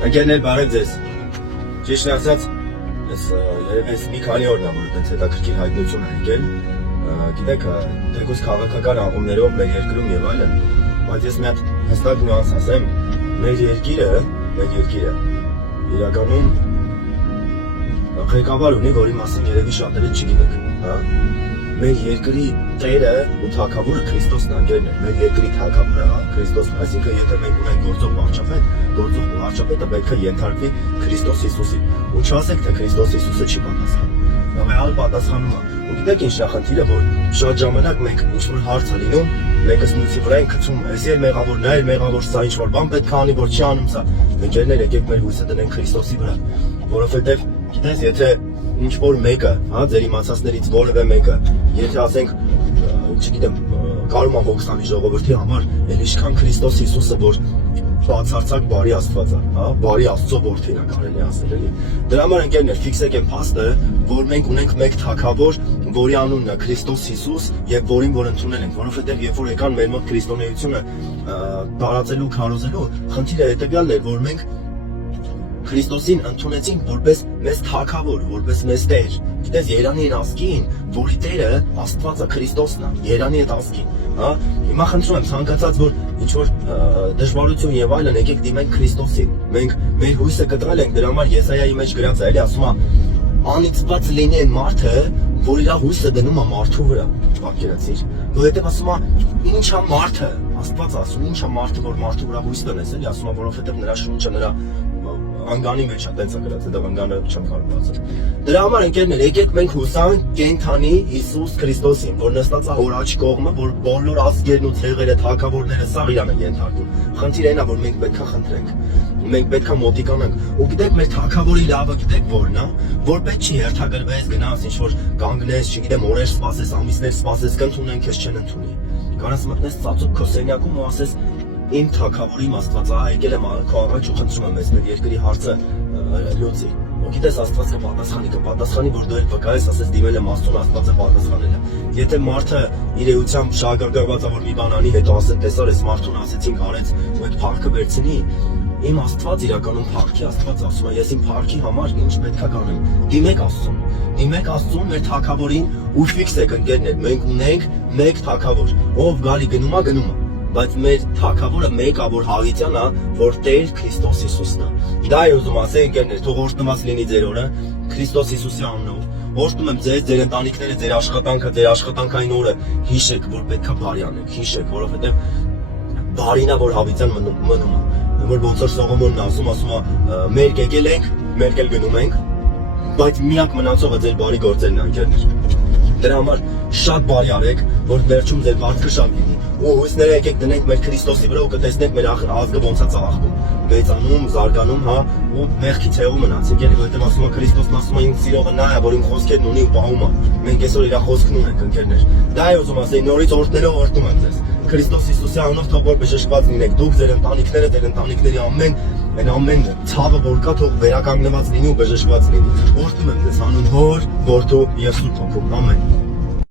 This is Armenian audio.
Ընկերներ, բարև ձեզ։ Ճիշտն ասած, ես մի քանի օրն եմ, որ այդպես հետաքրքիր հայտնություն է եկել։ Գիտեք, թեկուզ քաղաքական աղումներով մեր երկրում եւ այլն, բայց ես մի հատ հստակ նյուանս ասեմ, մեր երկիրը իրականում ղեկավար ունի, որի մասին երևի շատերը չգիտեք, հա։ Մեր երկրի տերը ու թագավորը Քրիստոսն է, ընկերներ, մեր երկրի թագավորը Քրիստոսն է, այսինքն եթե մենք ունենք գործող վարչապետը պետք է ենթարկվի Քրիստոս Հիսուսին, ու չասեք, թե Քրիստոս Հիսուսը չի պատասխանում, ռեալ պատասխանում է։ Ու գիտեք ինչ է խնդիրը, որ շատ ժամանակ մենք ինչ-որ հարց է լինում, մենք ըսնուցի վրա ենք գցում, էսի էլ մեղավոր, նա էլ մեղավոր, սա ինչ-որ բան պետք է անի, որ չի անում սա։ Ընկերներ, եկեք մեր հույսը դնենք Քրիստոսի վրա, որովհետև գիտես, եթե ինչ-որ մեկը, հա, ձեր իմացածներից որևէ մեկը, եթե ասենք, չգիտեմ, կարում է հոգսանի ժողովրդի համար, էլ ինչքան Քրիստոս Հիսուսը, որ բացարձակ բարի Աստված է, հա, բարի Աստծո որդին է, կարելի ասել էլի։ Դրա համար ընկերներ, ֆիքսեք այն փաստը, որ մենք ունենք մեկ թագավոր, որի անունն է Քրիստոս Հիսուս եւ որին որ ընդունել ենք, որովհետեւ երբ որ եկան մեր մոտ քրիստոնեությունը տարածելու, քարոզելու, խնդիրը հետեւյալն էր, որ մենք Քրիստոսին ընդունեցինք որպես մեզ թագավոր, որպես մեզ տեր։ Գիտես, Երանի այն ազգին, որի տերը Աստվածը Քրիստոսն է, Երանի այդ ազգին, հա։ Հիմա խնդրում եմ ցանկացած որ ինչ որ դժվարություն եւ այլն, եկեք դիմենք Քրիստոսին։ Մենք մեր հույսը կտրել ենք, դրա համար Եսայայի մեջ գրած է, էլի ասում է. անիծված լինի այն մարդը, որ իր հույսը դնում է մարդու վրա։ Պատկերացիր։ Որովհետեւ ասում է, ինչ է մարդը, Աստված ասում, ինչ է մարդը, որ մարդու վրա հույս տնես, էլի ասում է, որովհետեւ նրա շունչը նրա անգանի մեջ է տենց գրած, դա անգանը չեմ կարող ասել։ Դրա համար ընկերներ, եկեք մենք հուսանք կենթանի Հիսուս Քրիստոսին, որ նստած է հոր աջ կողմը, որ բոլոր ազգերն ու ցեղերը, թագավորները սա իրան են ենթարկում։ Խնդիրը այն է, որ մենք պետք է խնդրենք, մենք պետք է մոտիկանանք։ Ու գիտեք, մեր թագավորի լավը գիտեք որն է, որ պետք չի հերթագրվես, գնաս ինչ-որ կանգնես, չգիտեմ, օրեր սպասես, ամիսներ սպասես, կընդունեն, քեզ չեն ընդունի։ Կարաս մտնես ծածուկ քո սենյակում ու ասես իմ թագավորի Աստվածը եկել եմ քո առաջ ու խնդրում եմ ես մեր երկրի հարցը լուծի։ Ու գիտես Աստված կպատասխանի, որ դու էլ վկայես, ասես դիմել եմ Աստծուն, Աստվածը պատասխանել է։ Եթե մարդը իր էությամբ շահագրգռված է, որ մի բան անի, հետո ասեն տեսար ես մարդուն ասեցինք արեց, ու այդ փառքը վերցնի, իմ Աստված իրականում փառքի Աստված ասում է, ես իմ փառքի համար ինչ պետք է կանեմ։ Դիմեք Աստծուն, մեր թագավորին ու ֆիքսեք ընկերներ, մենք ունենք մեկ թագավոր, ով գալի գնում է բայց մեր թագավորը մեկը որ հավիտյան է, որ Տեր Քրիստոս Հիսուսն է։ Դա է ուզում ասել ընկերներ, թող օրհնված լինի ձեր օրը Քրիստոս Հիսուսի անունով։ Օրհնում եմ ձեզ, ձեր ընտանիքները, ձեր աշխատանքը, ձեր աշխատանքային օրը հիշեք, որ պետքա բարի անեք, հիշեք, որովհետև բարինա որ հավիտյան մնում է։ Որ ոնց որ Սողոմոնն ասում է, մեր եկել ենք, մեր էլ գնում ենք, բայց միակ մնացողը ձեր բարի գործերն են ընկերներ։ Դրա համար շատ բարի արեք, որ վերջում ձեր վարձքը շատ լինի։ Ու հույսները եկեք դնենք մեր Քրիստոսի վրա ու կտեսնենք մեր ազգը ոնց է ծաղկում, մեծանում, զարգանում, հա, ու մեղքի ցեղում մնացեք, էլի, որովհետև ասում է Քրիստոսն ասում է ինձ սիրողը նա է, որ իմ խոսքերն ունի ու պահում է։ Մենք այսօր իր խոսքն ունենք, ընկերներ։ Դա է ուզում ասել, նորից օրհնելով օրհնում եմ ձեզ։ Քրիստոս Հիսուսի անունով թող որ բժշկված լինեք դուք, ձեր ընտանիքները, ձեր ընտանիքների ամեն ցավը որ կա թող վերականգնված լինի ու բժշկված լինի։ Օրհնում եմ ձեզ անուն Հոր, Որդու եւ Սուրբ Հոգու։ Ամեն։